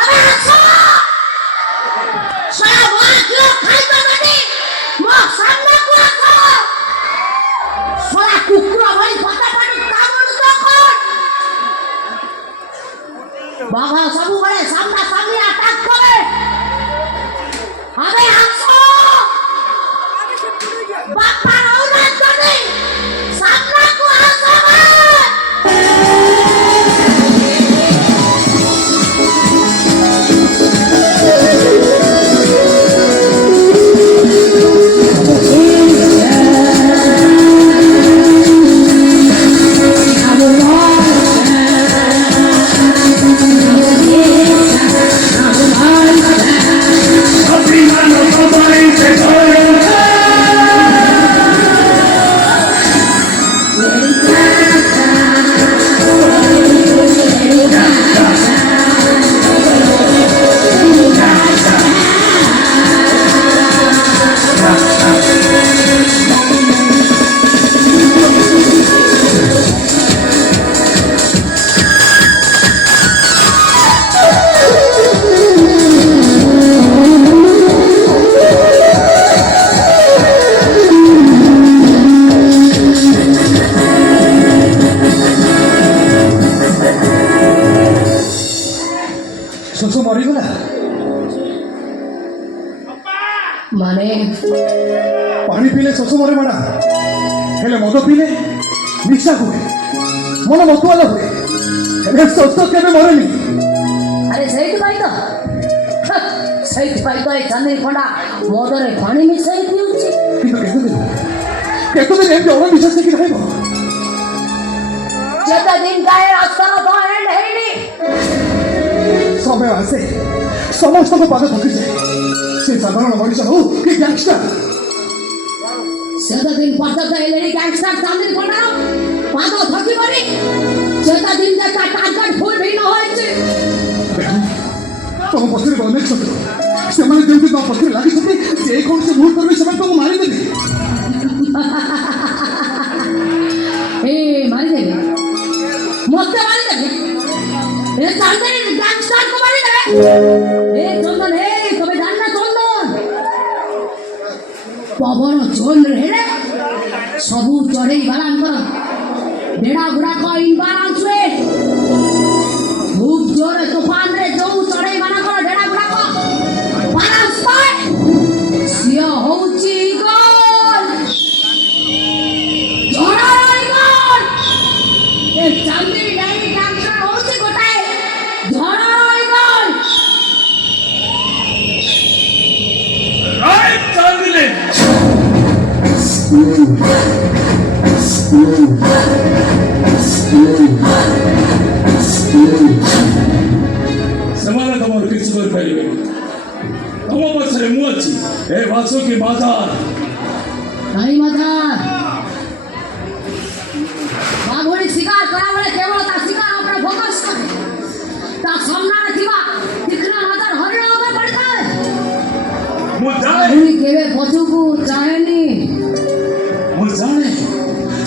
আরে আসো সব আজও খাইবা মানে মো সামনে কো আসো সরা কুকুর ভাই পাতা পানি কামড় দকর বাবা সবুବେଳେ সামনা সামনে আটাক করে আরে আসো বাপা রওনা করে সামনা কো আসো माने पानी पीले शोष मरे बड़ा हेले मद पीले निशा हुए मन मतवाला हुए हेले शोष केबे मरेनी अरे सही तो ए चंदनी खंडा मदरे पानी मिसाई पिउची किंतु केतो दिन एमती और विश्वास की रहबो जेता दिन गाय रास्ता तो एंड हेनी समय आसे समस्त को पाद थकी जाए से साधारण मनुष्य हो कि गैंगस्टर सेता दिन पड़ता तो एलेरी गैंगस्टर चंदनी खंडा पाद थकी पड़ी जेता दिन का टारगेट फुल भी न होइছে तुम पत्नी बने छत से माने जेंति तो पत्नी लागी छथि जे कोन से भूल करबे समय तुम मारी देबे ए मारी देबे मते मारी देबे ए चंदनी गैंगस्टर को मारी देबे ए चंदन ए तबे जान ना चंदन पवन जोन रे सबु चढ़े बालान कर बेड़ा गुड़ा को इनबालांस रे खूब जोर तूफान रे जो चढ़े बाला कर बेड़ा गुड़ा को बालांस पाए सिया होची गोल जोरा गोल ए चांदी डायरी गैंगस्टर होची गोटाए जोरा गोल राइट चांदनी ସେମାନେ ତମର କିଛି କରିପାରିବେନି ତମ ପଛରେ ମୁଁ ଅଛି ଏ ବାସୁକି ବାଜାର नहीं मजार बाघोड़ी शिकार करा वाले केवल ता शिकार अपना फोकस करे ता सामना रे थिबा दिखना नजर हरिण ऊपर पड़ता है ମୁଁ ଜାଣେ बाघोड़ी केवे पछुकू चाहेनी ମୁଁ ଜାଣେ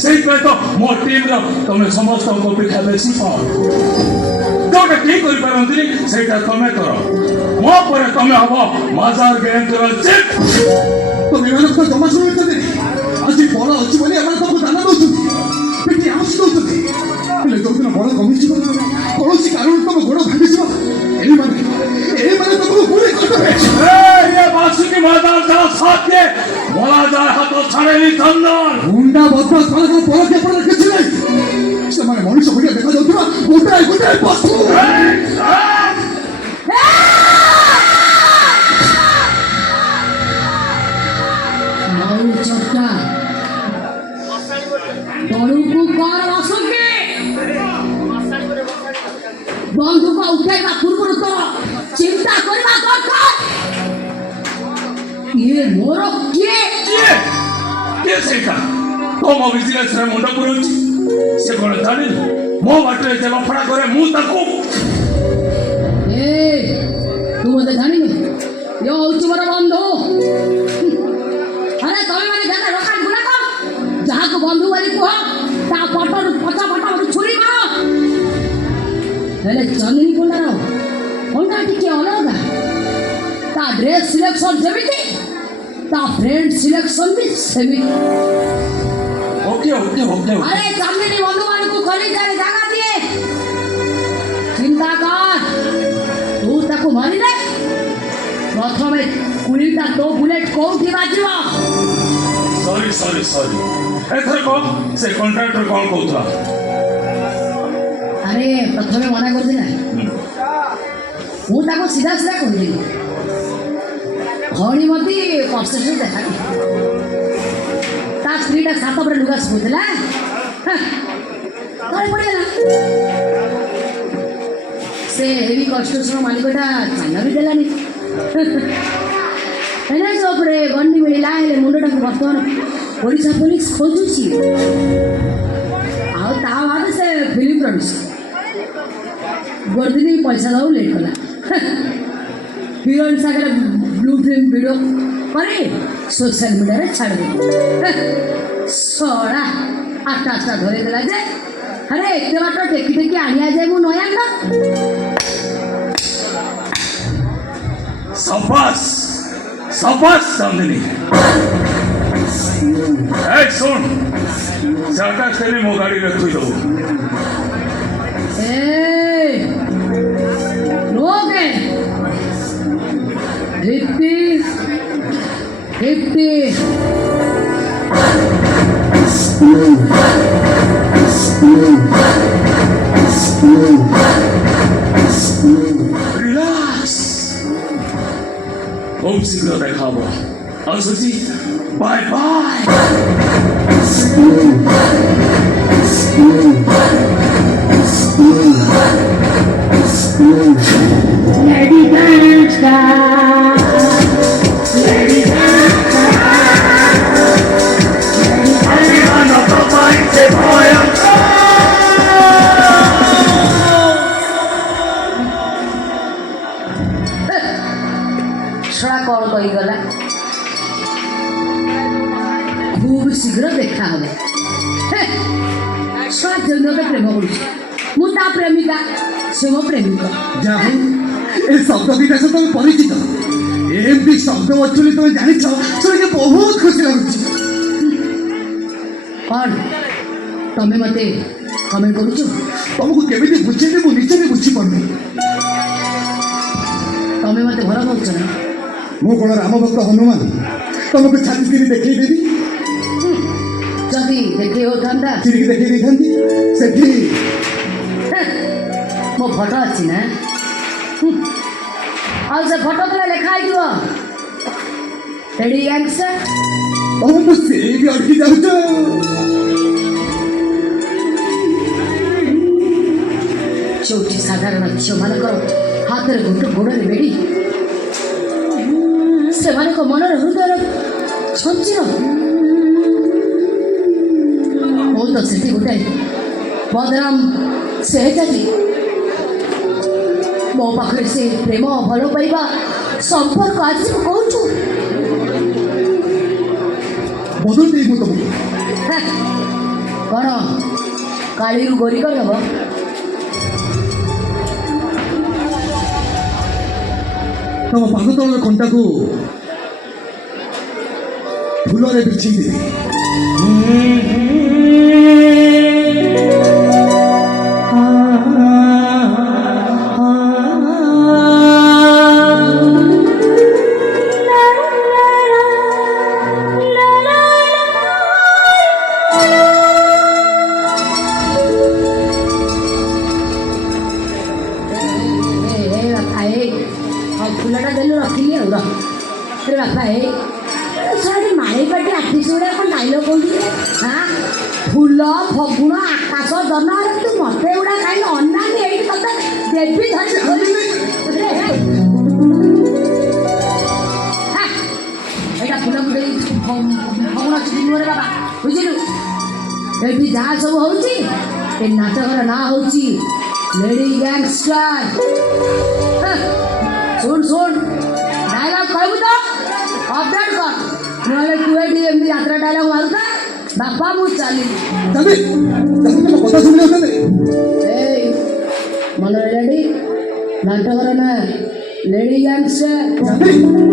ସେଇଥିପାଇଁ ତ ମୋ ଟିମ୍ର ତମେ ସମସ୍ତଙ୍କ ଅପେକ୍ଷା ବେଶୀ ପାଅ ଯୋଉଟା କେହି କରିପାରନ୍ତିନି ସେଇଟା ତମେ କର ମୋ ପରେ ତମେ ହବ ମାଜାର ଗ୍ୟାଙ୍ଗର ଚିଫ୍ तो मेरे को जमा शुरू करते आज बड़ अच्छी बोली एम तुमको दाना दौरान पेटी आउस दौरान हेले जो दिन बड़ कमी कौन कारण तुम गोड़ भांगी तुमको पूरे ये बासुकी बाजार जा साथ के बोला जाए हाथ छाड़ेनी चंदन गुंडा बदमाश पर के पड़ किसी नहीं से माने मनुष्य भलिया देखा जाउथबा गोटाए गोटाए बस्तु मारू चक्का बड़ू को कर वासुकी बंधुक उठेगा पूर्व तो चिंता करवा दरकार ये मोर किए के सेका तुम बिजनेस रे मुंड पुरउची से कोन जानि मो बाटरे जे लफड़ा करे मु ताको ए तू मते जानी यो होची मोर बंधु अरे तमे माने जाना रोकान गुला को जहा को बंधु वाली को ता पटन पचा पटा छुरी मारो हेले चंदनी कोंडा ड्रेस सिलेक्शन जमिति ता फ्रेंड सिलेक्शन भी सेमिति। ओके ओके ओके अरे चांदनी बंधु मान को खड़ी जाए जगह दिए चिंता कर तू ताको मारी दे प्रथमे गुलीटा तो बुलेट कोठी बाजिबा। सॉरी सॉरी सॉरी एथर को से कॉन्ट्रैक्टर कौन कहउथला अरे प्रथमे मना कर दिला मु ताको सीधा सीधा कह दिली खणी मती कष्ट से देखा ता स्त्रीटा सात पर लुगा सुबुतला तळे पड़ेला से हेवी कष्ट से मालिकटा चांदा भी देलानी एना सबरे गंडी मिला हेले मुंडटा को बर्तमान ओडिशा पुलिस खोजुची आ ता बाद से फिल्म प्रोड्यूसर गोरदिनी पैसा दाऊ लेट कला हिरोइन सागर ब्लू फिल्म वीडियो करे सोशल मीडिया रे छाड़ दे सोड़ा आटा आटा धरे देला जे अरे एते बाटा टेकी टेकी आनिया जाय मु नया ना शाबाश शाबाश चांदनी ए सुन जाता तेरी मो गाड़ी रे थुई दो ए लोगे 50 रिलैक्स बहुत शीघ्र देखा हबो और सोची bye bye Lady Gaga, Lady छड़ा कौन कही गला खूब शीघ्र देखा हम छड़ा जंगल प्रेम करुछ मु ता प्रेमिका से मो प्रेमिक ଯାହା ଏ ଶବ୍ଦ ଦୁଇଟା ସହିତ ତମେ ପରିଚିତ ଏମିତି ଶବ୍ଦ ଅଛି ତମେ ଜାଣିଛ ଶୁଣିକି ବହୁତ ଖୁସି ଲାଗୁଛି। कौन तमें मते कमेंट करुछ ତମକୁ କେମିତି ବୁଝେଇବି ମୁଁ ନିଜେ ବି ବୁଝିପାରୁନି। तमें मते भर पाउछ ना ମୁଁ କ'ଣ ରାମ ଭକ୍ତ ହନୁମାନ ତମକୁ ଛାତିକିରି ଦେଖେଇ ଦେବି जदि देखे होता ଚିରିକି ଦେଖେଇ ଦେଇଥାନ୍ତି ସେଠି मो फोटो अच्छी ना और से फोटो तले लिखा है रेडी आंसर ତମକୁ ସେଇ ବି ଅଟକି ଯାଉଛ। चौटी साधारण झील मानकर हाथ में गोटे गोड़े बेड़ी से मनर हृदय छंचिर मु तो से गोटे बदनाम से मो पाखे से प्रेम भल पाइबा संपर्क आज कहूँ ବଦଳ ଦେଇ ମୁଁ ତମକୁ कौन काली गोरी कर दब ତମ ପାଦ ତଳର କଣ୍ଟାକୁ ଫୁଲରେ ବିଛେଇ ଦେବି। फुलटा देलु रखिली अरे बापा सारे माड़ी पाटी आर्टिस्ट गुड़ा कौन डायलॉग कहते हाँ फूल फगुण आकाश जन तू मत गुड़ा कहीं अनानी ये देवी धर फूल फगुण छुटे बाबा बुझलु ये जहाँ सब हो नाटकर ना हूँ लेडी गैंगस्टर सुन सुन डायलॉग कहबू तो अपडेट कर नहले तू एटी एमती यात्रा डायलॉग मारुता बापा मु चली जल्दी जल्दी तुम कथा सुन ले ए मन रेडी नाटकर ना ଲେଡି ଗ୍ୟାଙ୍ଗଷ୍ଟର ଜାତି